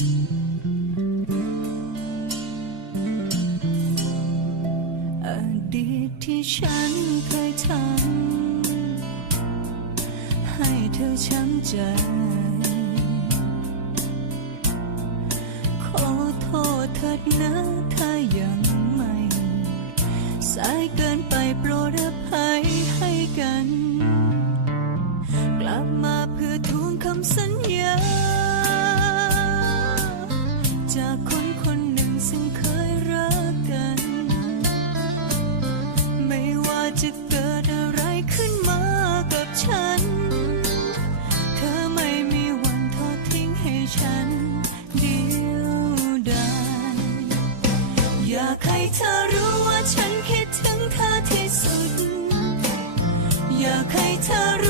อดีตที่ฉันเคยทำให้เธอช้ำใจ ขอโทษเถิดนะถ้ายังไม่ สายเกินไปโปรดอภัยให้กัน อยากให้เธอรู้ว่าฉันคิดถึงเธอที่สุด อยากให้เธอรู้